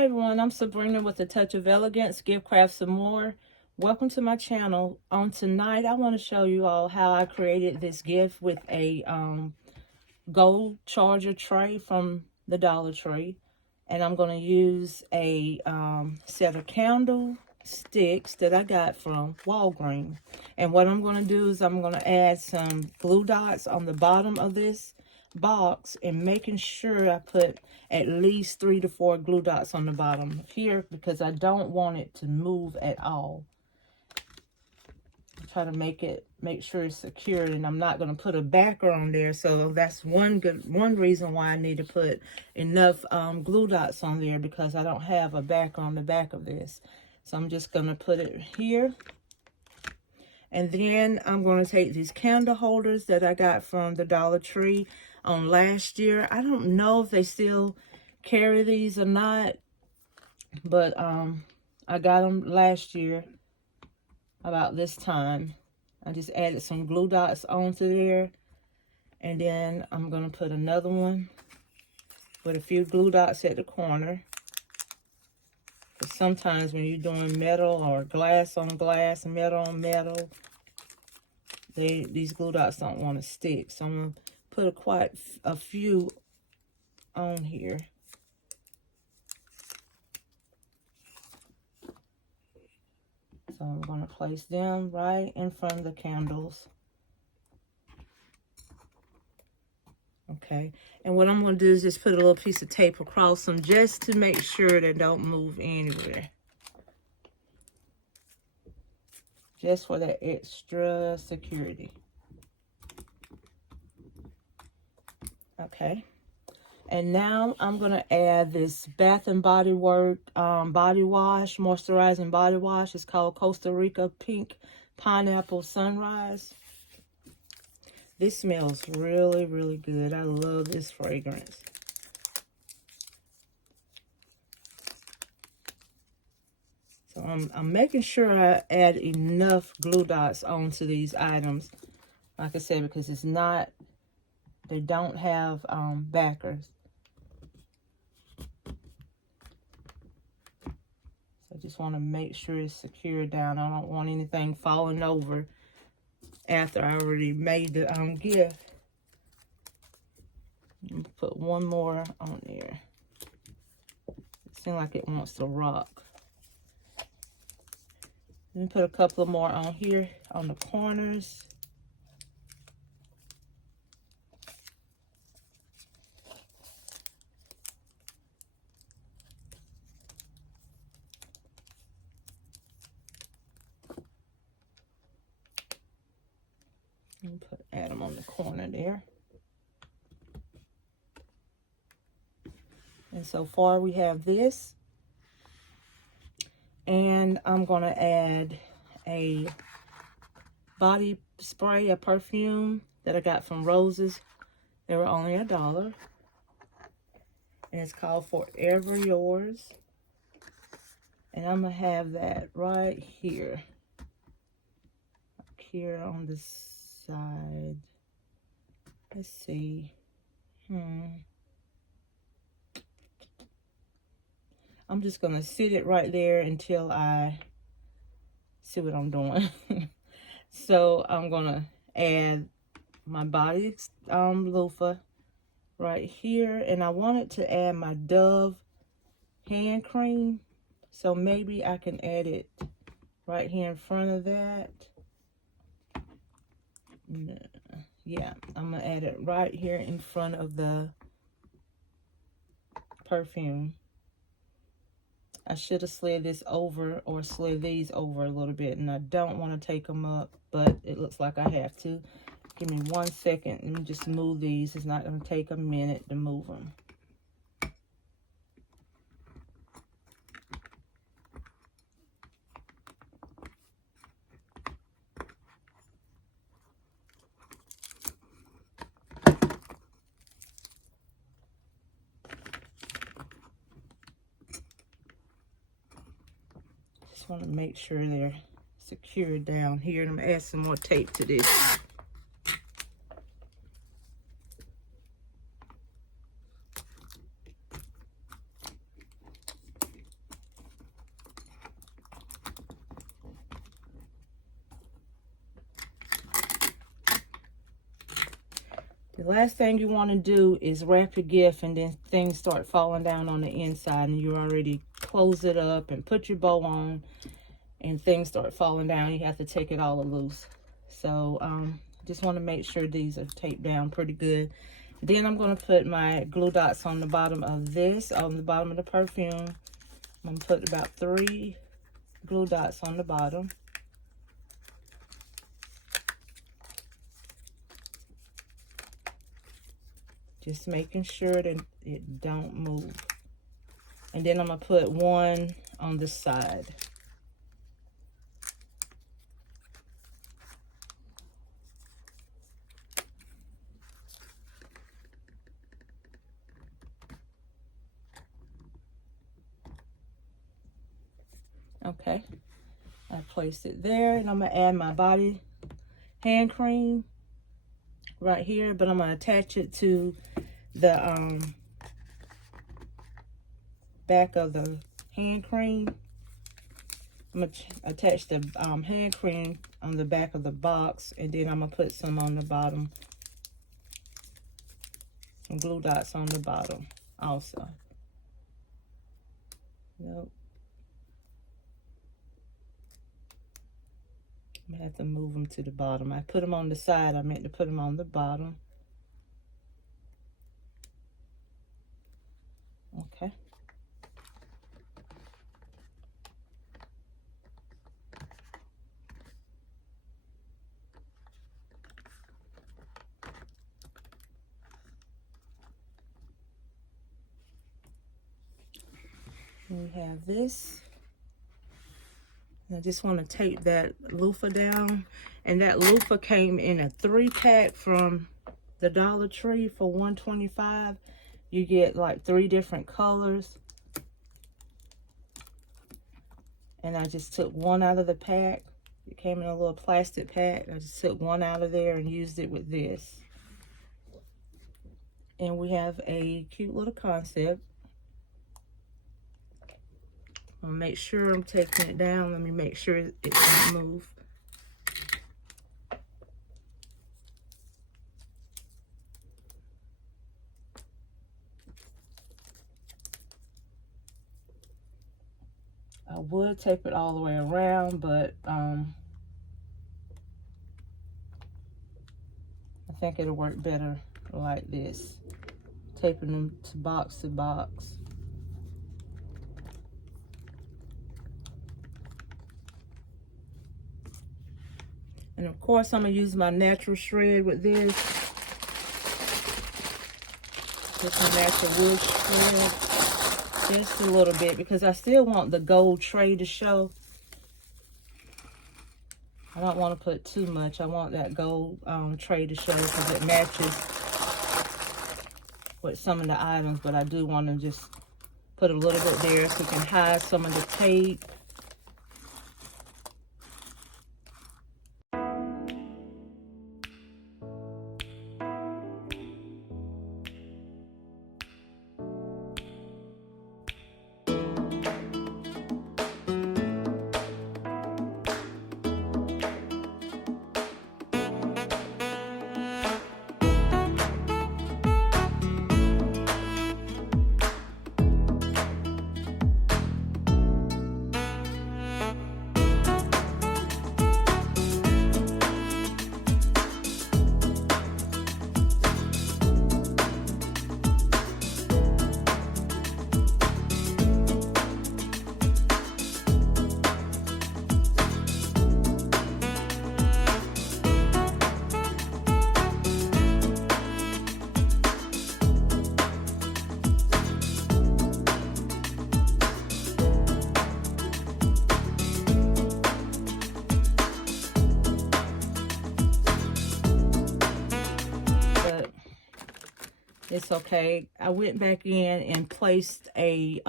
Hi everyone, I'm Sabrina with a Touch of Elegance, Gift Craft Some More. Welcome to my channel. On tonight, I want to show you all how I created this gift with a gold charger tray from the Dollar Tree. And I'm going to use a set of candle sticks that I got from Walgreens. And what I'm going to do is I'm going to add some glue dots on the bottom of this box and making sure I put at least 3 to 4 glue dots on the bottom here because I don't want it to move at all. Try to make sure it's secured, and I'm not going to put a backer on there, so that's one reason why I need to put enough glue dots on there, because I don't have a backer on the back of this. So I'm just going to put it here, and then I'm going to take these candle holders that I got from the Dollar Tree on last year. I don't know if they still carry these or not, but I got them last year about this time. I just added some glue dots onto there, and then I'm going to put another one with a few glue dots at the corner. Because sometimes when you're doing metal or glass on glass, metal on metal, these glue dots don't want to stick. So I'm going to put quite a few on here. So I'm going to place them right in front of the candles. Okay, and what I'm going to do is just put a little piece of tape across them just to make sure they don't move anywhere. Just for that extra security. Okay, and now I'm going to add this Bath and Body Works body wash, moisturizing body wash. It's called Costa Rica Pink Pineapple Sunrise. This smells really, really good. I love this fragrance. So I'm making sure I add enough glue dots onto these items. Like I said, because they don't have backers. So I just want to make sure it's secured down. I don't want anything falling over after I already made the gift. Put one more on there. It seems like it wants to rock. Let me put a couple more on here on the corners. Add them on the corner there. And so far we have this. And I'm going to add a body spray, a perfume that I got from Roses. They were only $1. And it's called Forever Yours. And I'm going to have that right here. Here on the side. Let's see. I'm just going to sit it right there until I see what I'm doing. So I'm going to add my body loofah right here. And I wanted to add my Dove hand cream. So maybe I can add it right here in front of that. Yeah, I'm going to add it right here in front of the perfume. I should have slid this over or slid these over a little bit, and I don't want to take them up, but it looks like I have to. Give me 1 second. Let me just move these. It's not going to take a minute to move them. Want to make sure they're secured down here. And I'm going to add some more tape to this. The last thing you want to do is wrap your gift and then things start falling down on the inside and you already close it up and put your bow on and things start falling down. You have to take it all loose. So just want to make sure these are taped down pretty good. Then I'm going to put my glue dots on the bottom of this, on the bottom of the perfume. I'm going to put about 3 glue dots on the bottom. Just making sure that it don't move. And then I'm going to put 1 on the side. Okay, I placed it there, and I'm going to add my body hand cream right here, but I'm going to attach it to the back of the hand cream. I'm going to attach the hand cream on the back of the box, and then I'm going to put some on the bottom, some glue dots on the bottom also. Nope. I have to move them to the bottom. I put them on the side. I meant to put them on the bottom. Okay. We have this. I just want to tape that loofah down. And that loofah came in a 3-pack from the Dollar Tree for $1.25. You get like 3 different colors. And I just took 1 out of the pack. It came in a little plastic pack. I just took 1 out of there and used it with this. And we have a cute little concept. I'll make sure I'm taking it down. Let me make sure it doesn't move. I would tape it all the way around, but I think it'll work better like this. Taping them to box. And of course, I'm going to use my natural shred with this. Just a natural wood shred. Just a little bit, because I still want the gold tray to show. I don't want to put too much. I want that gold tray to show because it matches with some of the items. But I do want to just put a little bit there so you can hide some of the tape. It's okay. I went back in and placed a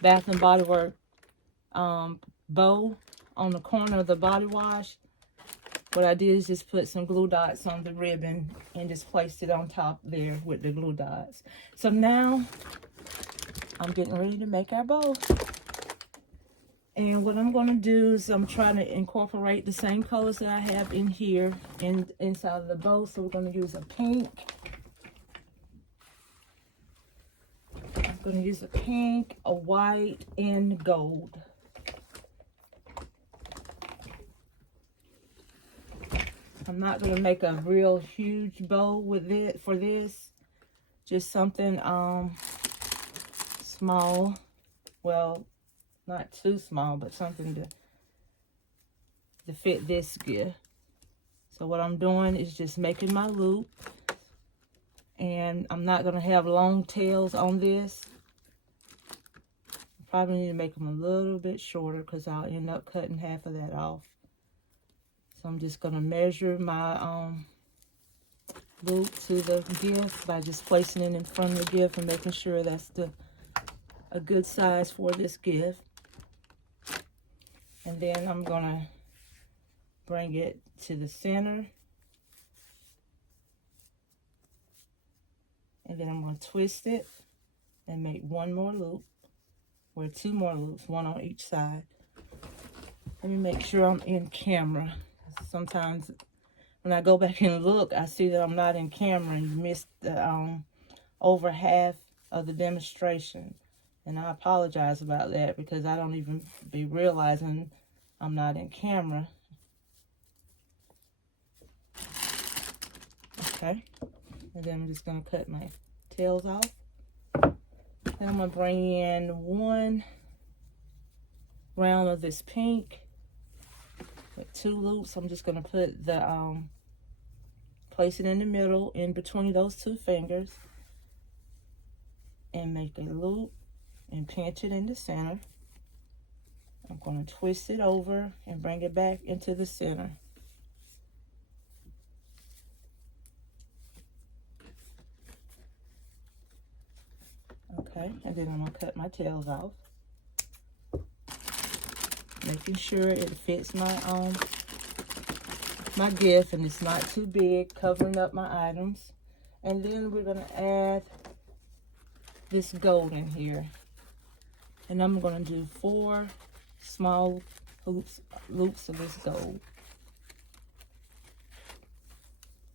Bath and Body Works bow on the corner of the body wash. What I did is just put some glue dots on the ribbon and just placed it on top there with the glue dots. So now I'm getting ready to make our bow. And what I'm going to do is I'm trying to incorporate the same colors that I have in here inside of the bow. So we're going to use a pink. I'm going to use a pink, a white, and gold. I'm not going to make a real huge bow with it for this. Just something small. Well, not too small, but something to fit this gift. So what I'm doing is just making my loop. And I'm not going to have long tails on this. Probably need to make them a little bit shorter because I'll end up cutting half of that off. So I'm just going to measure my loop to the gift by just placing it in front of the gift and making sure that's a good size for this gift. And then I'm going to bring it to the center. And then I'm going to twist it and make one more loop, or two more loops, one on each side. Let me make sure I'm in camera. Sometimes when I go back and look, I see that I'm not in camera and missed the over half of the demonstration. And I apologize about that because I don't even be realizing I'm not in camera. Okay. And then I'm just going to cut my tails off. Then I'm going to bring in one round of this pink with two loops. I'm just going to put the, place it in the middle in between those two fingers and make a loop and pinch it in the center. I'm going to twist it over and bring it back into the center. Okay, and then I'm going to cut my tails off. Making sure it fits my my gift and it's not too big, covering up my items. And then we're going to add this gold in here. And I'm going to do 4 small loops of this gold.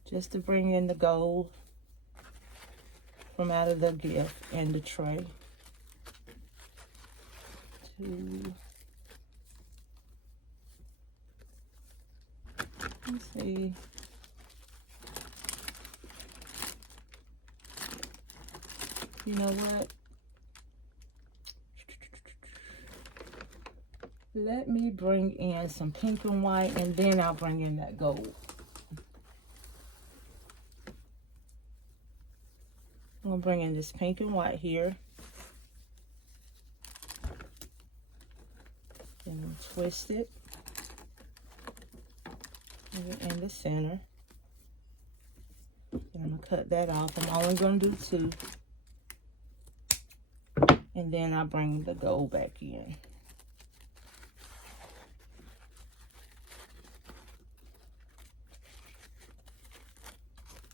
Just to bring in the gold from out of the gift and the tray. 2. Let's see. You know what? Let me bring in some pink and white and then I'll bring in that gold. I'm going to bring in this pink and white here. And twist it in the center. And I'm going to cut that off. I'm only going to do 2. And then I'll bring the gold back in.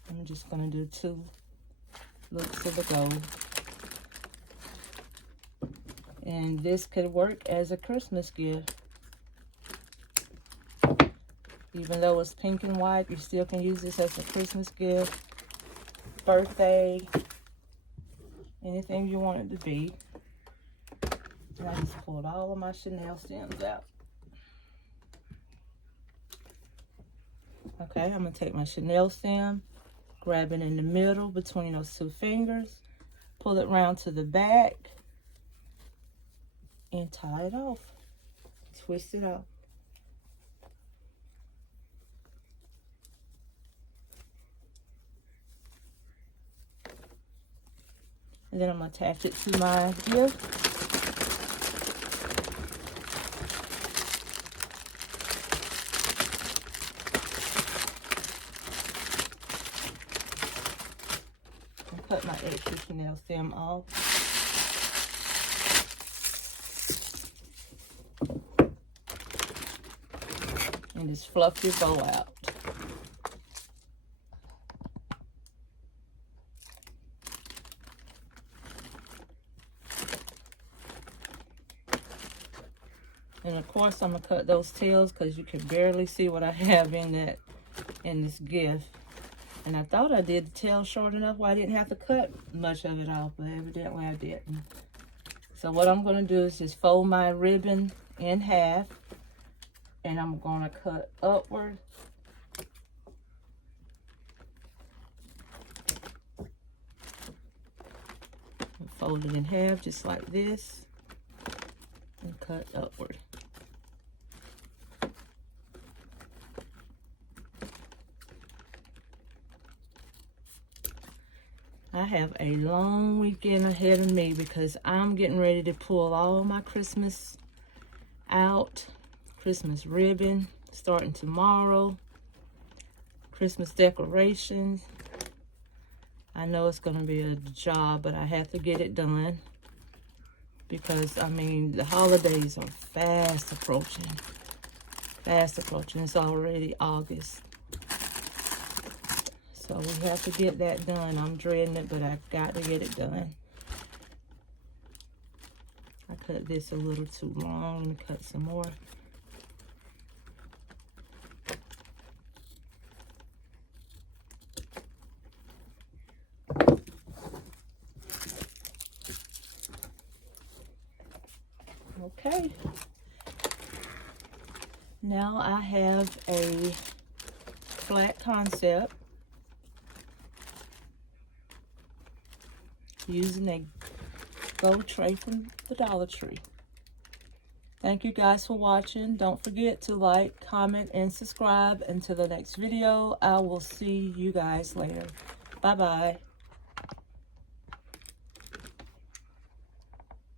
I'm just going to do 2 loops of the gold. And this could work as a Christmas gift. Even though it's pink and white, you still can use this as a Christmas gift, birthday, anything you want it to be. And I just pulled all of my Chanel stems out. Okay, I'm going to take my Chanel stem, grab it in the middle between those 2 fingers, pull it round to the back, and tie it off. Twist it out. And then I'm going to attach it to my gift. And cut my extra Chanel stem off. And just fluff your bow out. And of course, I'm gonna cut those tails because you can barely see what I have in this gift. And I thought I did the tail short enough where I didn't have to cut much of it off, but evidently I didn't. So what I'm gonna do is just fold my ribbon in half, and I'm gonna cut upward. And fold it in half just like this, and cut upward. I have a long weekend ahead of me because I'm getting ready to pull all my Christmas out. Christmas ribbon starting tomorrow. Christmas decorations. I know it's going to be a job, but I have to get it done. Because, I mean, the holidays are fast approaching. Fast approaching. It's already August. So we have to get that done. I'm dreading it, but I've got to get it done. I cut this a little too long. Let me cut some more. Okay. Now I have a flat concept using a gold tray from the Dollar Tree. Thank you guys for watching. Don't forget to like, comment, and subscribe. Until the next video, I will see you guys later. Bye-bye.